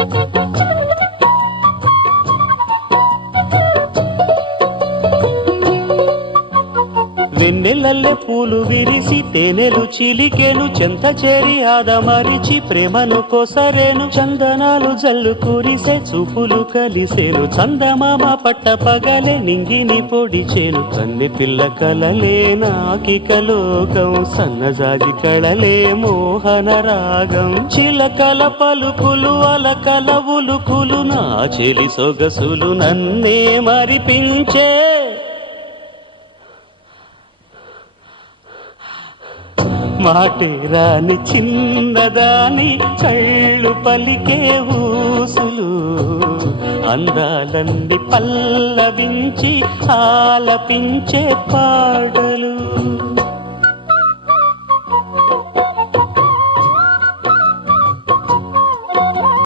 వెన్నెలల్లె పూలు విరిసి తేనెలు చిలికేను చెంత చేరి ఆదమరిచి ప్రేమను కోసరేను చందనాలు జల్లు కురిసే చూపులు కలిసేను చందమామ పట్ట పగలే నింగిని పొడిచేను కన్నె పిల్ల కలలే నాకిక లోకం సన్నజాజి కళలే మోహన రాగం చిలకల పలుకులు అలకల ఉలుకులు నా చెలి సొగసులు నన్నే మరిపించే మాటే రాని చిన్నదాని కళ్ళు పలికే ఊసులు అందాలన్నీ పల్లవించి ఆలపించే పాటలు